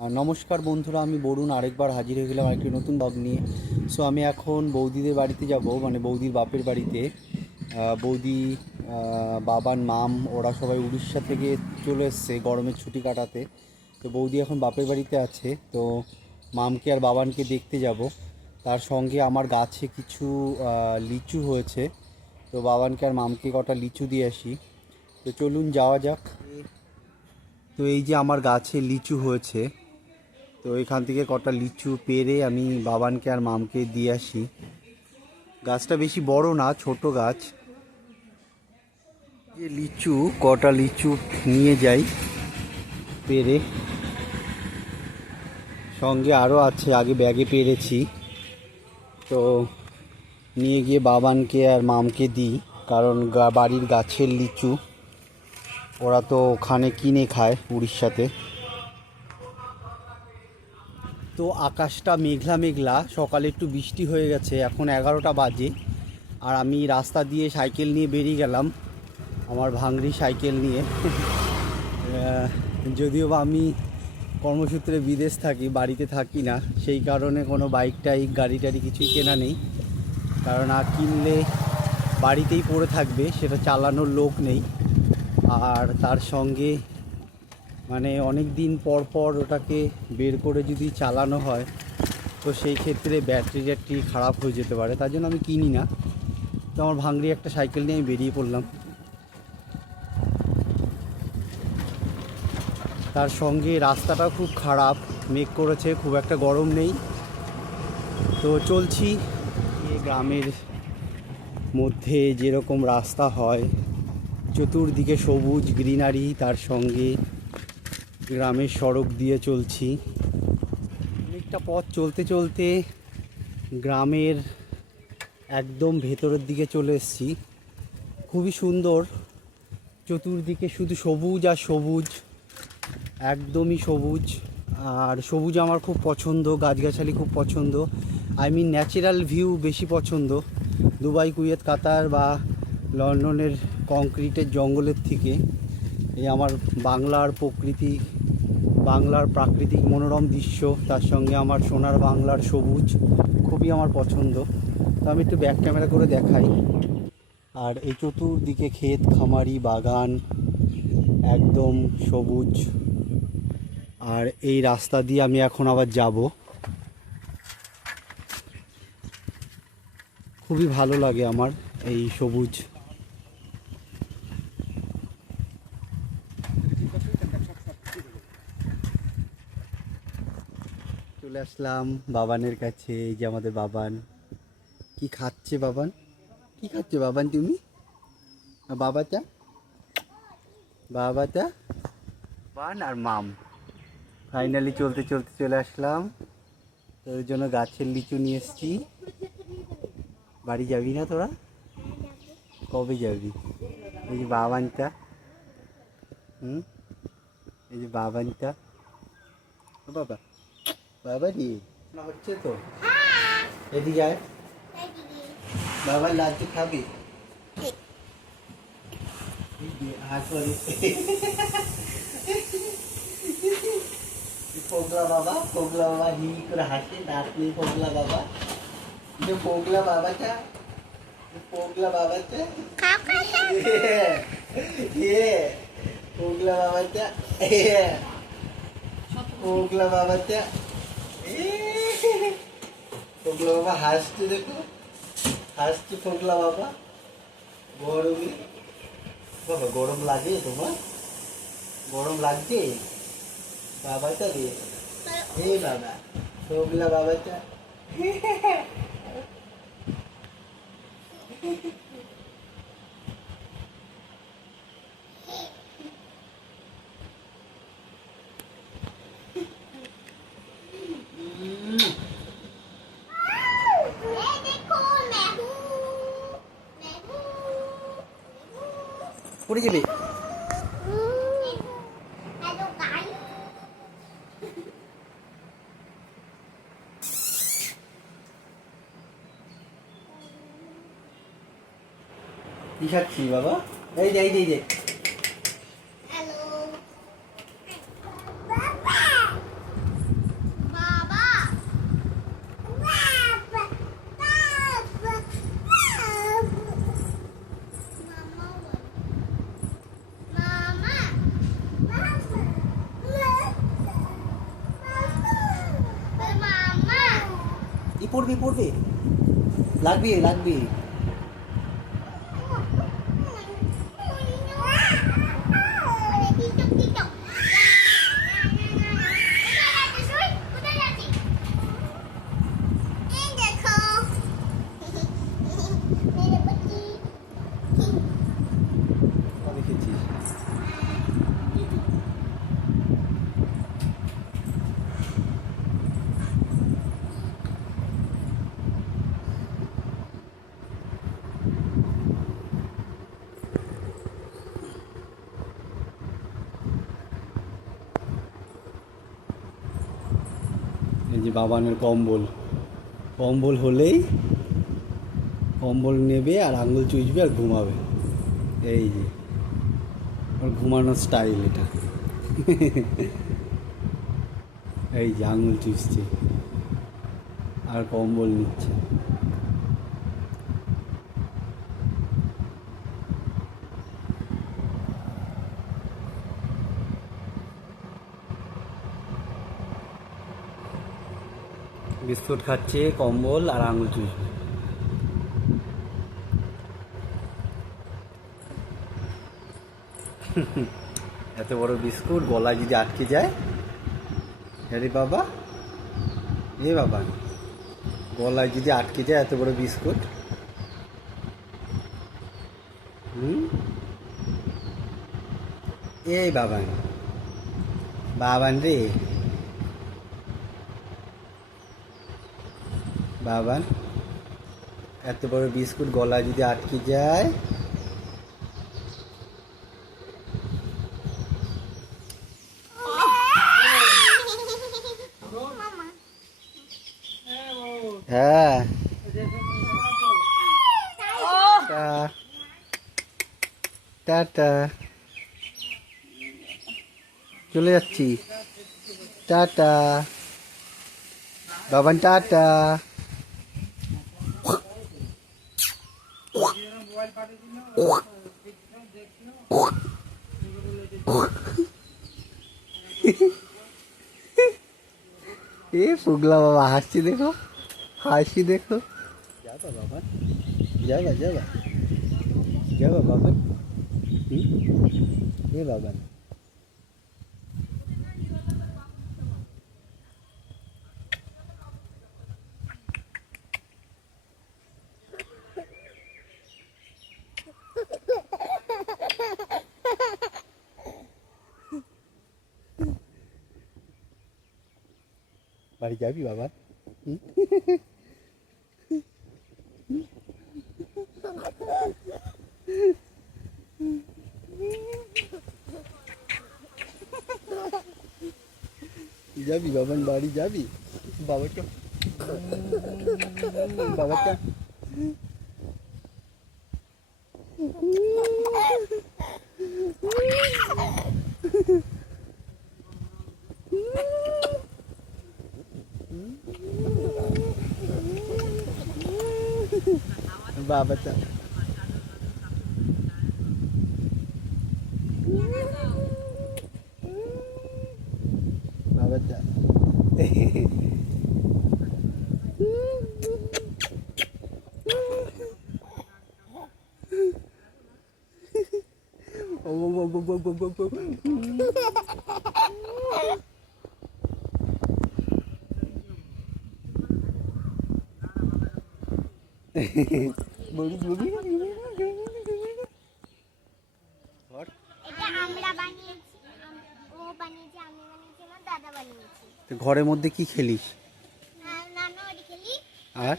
নমস্কার বন্ধুরা, আমি বরুণ আরেকবার হাজির হয়ে গেলাম আরেকটি নতুন ব্লগ নিয়ে। সো আমি এখন বৌদিদের বাড়িতে যাব, মানে বৌদির বাপের বাড়িতে। বৌদি, বাবার মাম ওরা সবাই উড়িষ্যা থেকে চলে এসছে গরমের ছুটি কাটাতে। তো বৌদি এখন বাপের বাড়িতে আছে, তো মামকে আর বাবানকে দেখতে যাব। তার সঙ্গে আমার গাছে কিছু লিচু হয়েছে, তো বাবানকে আর মামকে কটা লিচু দিয়ে আসি। তো চলুন যাওয়া যাক। তো এই যে আমার গাছে লিচু হয়েছে, তো এখান থেকে কটা লিচু পেড়ে আমি বাবানকে আর মামকে দিয়ে আসি। গাছটা বেশি বড় না, ছোট গাছ। যে লিচু, কটা লিচু নিয়ে যাই পেড়ে। সঙ্গে আরও আছে, আগে ব্যাগে পেরেছি, তো নিয়ে গিয়ে বাবানকে আর মামকে দিই। কারণ বাড়ির গাছের লিচু, ওরা তো ওখানে কিনে খায় উড়িষ্যাতে। তো আকাশটা মেঘলা মেঘলা, সকালে একটু বৃষ্টি হয়ে গেছে, এখন 11টা বাজে। আর আমি রাস্তা দিয়ে সাইকেল নিয়ে বেরিয়ে গেলাম, আমার ভাঙড়ি সাইকেল নিয়ে। যদিও বা আমি কর্মসূত্রে বিদেশ থাকি, বাড়িতে থাকি না, সেই কারণে কোনো বাইক টাইক গাড়ি টাড়ি কিছুই কেনা নেই। কারণ আর কিনলে বাড়িতেই পড়ে থাকবে, সেটা চালানোর লোক নেই। আর তার সঙ্গে মানে অনেক দিন পর পর ওটাকে বের করে যদি চালানো হয়, তো সেই ক্ষেত্রে ব্যাটারি ট্যাটারি খারাপ হয়ে যেতে পারে, তার জন্য আমি কিনি না। তো আমার ভাঙড়ি একটা সাইকেল নিয়ে আমি বেরিয়ে পড়লাম। তার সঙ্গে রাস্তাটা খুব খারাপ, মেঘ করেছে, খুব একটা গরম নেই। তো চলছি। গ্রামের মধ্যে যেরকম রাস্তা হয়, চতুর্দিকে সবুজ গ্রিনারি, তার সঙ্গে গ্রামের সড়ক দিয়ে চলছি। অনেকটা পথ চলতে চলতে গ্রামের একদম ভেতরের দিকে চলে এসেছি। খুবই সুন্দর, চতুর্দিকে শুধু সবুজ আর সবুজ, একদমই সবুজ। আর সবুজ আমার খুব পছন্দ, গাছগাছালি খুব পছন্দ। ন্যাচারাল ভিউ বেশি পছন্দ। দুবাই, কুয়েত, কাতার বা লন্ডনের কংক্রিটের জঙ্গলের থেকে এই আমার বাংলার প্রকৃতি, বাংলার প্রাকৃতিক মনোরম দৃশ্য, তার সঙ্গে আমার সোনার বাংলার সবুজ খুবই আমার পছন্দ। তো আমি একটু ব্যাক ক্যামেরা করে দেখাই। আর এই চতুর্দিকে ক্ষেত খামারি বাগান, একদম সবুজ। আর এই রাস্তা দিয়ে আমি এখন আবার যাব। খুবই ভালো লাগে আমার এই সবুজ। চলে আসলাম বাবানের কাছে। এই যে আমাদের বাবান কি খাচ্ছে। বাবান কি খাচ্ছে? বাবান তুমি? বাবাটা, বাবাটা, বান আর মাম। ফাইনালি চলতে চলতে চলে আসলাম। তোর জন্য গাছের লিচু নিয়ে এসছি। বাড়ি যাবি না তোরা? কবে যাবি? এই যে বাবানটা, এই যে বাবানটা। ও বাবা, বাবা রে, না হচ্ছে তো। এদিকে আয়, বাবার লাড্ডু খাবি? পোগলা বাবা, পোগলা বাবা হি করে হাসে, নাচলে পোগলা বাবা। যে পোগলা বাবাটা, পোগলা বাবাটা, পোগলা বাবাটা, পোগলা বাবাটা। পোগলা বাবা হাসছে, দেখো হাসছে পোগলা বাবা। গরমে বাবা, গরম লাগে তোমার? গরম লাগছে বাবাটা রে? হে বাবা, পোগলা বাবাটা। পড়ে যাবে। কি খাচ্ছি বাবা? এই যে এই যে এই যে পড়বে পড়বে, লাগবে লাগবে। দেখেছিস? এই যে বাবানের কম্বল, কম্বল হলেই কম্বল নেবে আর আঙুল চুষবে আর ঘুমাবে। এই যে ওর ঘুমানোর স্টাইল এটা। এই যে আঙুল চুষছে আর কম্বল নিচ্ছে। বিস্কুট খাচ্ছে, কম্বল আর আঙুল চুষবে। এত বড় বিস্কুট গলায় যদি আটকে যায়, আরে বাবা, এ বাবা, গলায় যদি আটকে যায় এত বড় বিস্কুট। এই বাবান, বাবান রে, বাবান, এত বড় বিস্কুট গলায় যদি আটকে যায়। হ্যাঁ, টাটা, চলে যাচ্ছি, টাটা বাবান, টাটা। এ ফুগলা বাবা হাসছি দেখো, হাসি দেখো। যাবা বাবা, যাবা যাবা, যাবা বাবা, এ বাবা। বাড়ি যাবি বাবা? যাবি বাবান, বাড়ি যাবি? বাবাটা, বাবাটা, বাবাটা, বাবাটা। ঘরের মধ্যে কি খেলিস? আর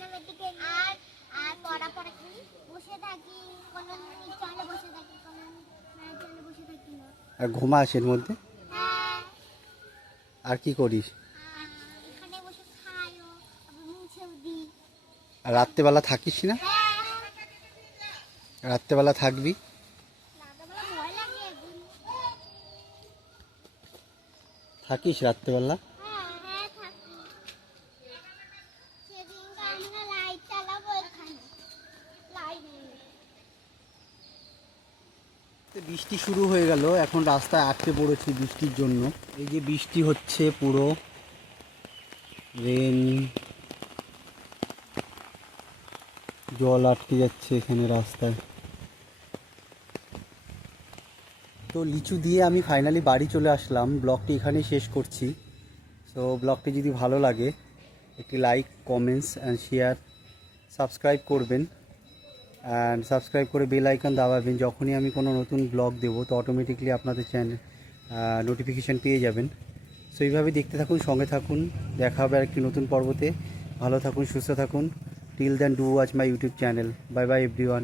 আর ঘুমাস এর মধ্যে? আর কি করিস? আর রাত্রেবেলা থাকিস না? রাত্রেবেলা থাকবি? থাকিস রাত্রেবেলা? বৃষ্টি শুরু হয়ে গেল, এখন রাস্তায় আটকে পড়েছি বৃষ্টির জন্য। এই যে বৃষ্টি হচ্ছে, পুরো রেন জল আটকে যাচ্ছে এখানে রাস্তায়। তো লিচু দিয়ে আমি ফাইনালি বাড়ি চলে আসলাম। ব্লগটি এখানেই শেষ করছি। সো ব্লগটি যদি ভালো লাগে একটি like, comments and share, subscribe করবেন। অ্যান্ড সাবস্ক্রাইব করে বেল আইকন দাবাবেন। যখনই আমি কোনো নতুন ব্লগ দেবো তো অটোমেটিকলি আপনাদের চ্যানেল নোটিফিকেশান পেয়ে যাবেন। সো এইভাবে দেখতে থাকুন, সঙ্গে থাকুন। দেখা হবে আর একটি নতুন পর্বতে। ভালো থাকুন, সুস্থ থাকুন। Till then do watch my YouTube channel. Bye bye everyone.